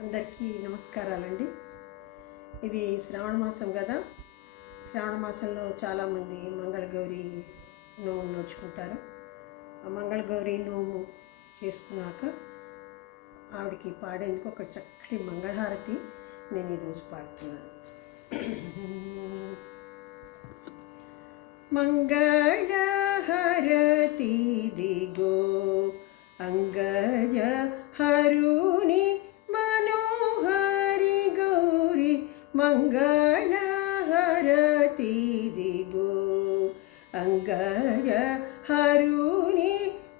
అందరికీ నమస్కారాలండి. ఇది శ్రావణ మాసం కదా. శ్రావణ మాసంలో చాలామంది మంగళగౌరి నోము నోచుకుంటారు. ఆ మంగళగౌరి నోము చేసుకున్నాక ఆవిడకి పాడేందుకు ఒక చక్కటి మంగళహారతి నేను ఈరోజు పాడుతున్నాను. మంగళహారతి దిగో అంగజ హరుని మనోహరి గౌరి మంగళహారతి దిగో అంగజ హరుని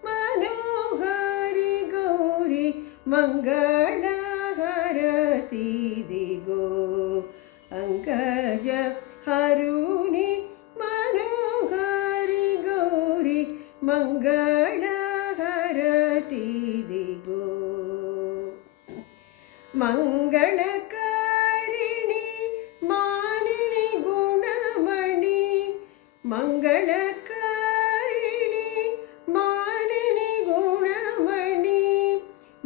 మనోహరి గౌరి మంగళహారతి దిగో అంగజ హరుని మనోహరి గౌరి మంగళహారతి దిగో మంగళకారిణి మానిని గుణమణి మంగళకారిణి మానిని గుణమణి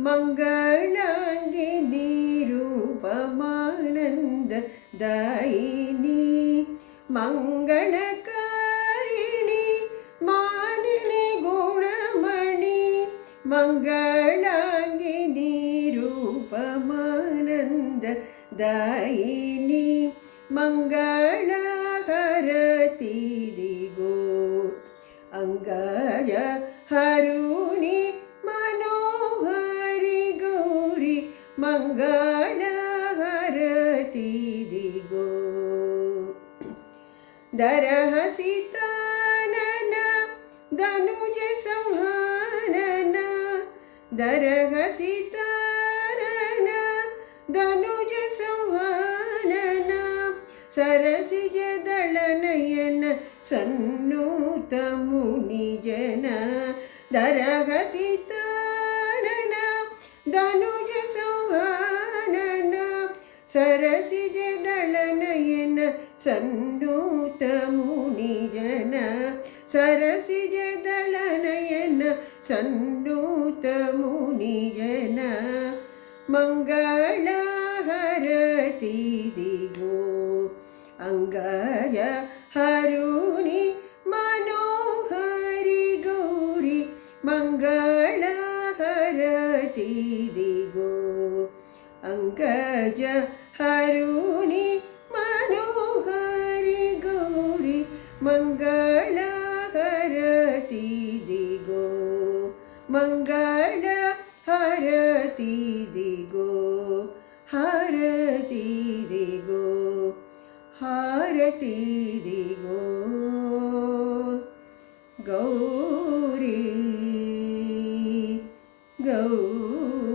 మంగళాంగిని రూపమానంద దాయిని మంగళకారిణి మానిని గుణమణి మంగళాంగిని రూపమానంద దాయిని మంగళహారతి దిగో అంగజ హరుని మనోహరి గౌరి మంగళహారతి దిగో దరహసితానన ధనుజ సంహానన దరహసితానన ధనుజ సంహానన సరసిజ దళనయన సన్నూత మునిజన దరహసితానన ధనుజ సంహానన సరసిజ దళనయన సన్నూత మునిజన సరసిజ దళనయన సన్నూత మునిజన మంగళహారతి దిగో అంగజ హరుని మనోహరి గౌరి మంగళహారతి దిగో అంగజ హరుని మనోహరి గౌరి మంగళహారతి దిగో మంగళహారతి దిగో హారతి దిగో హారతి దిగో గౌరీ గౌరీ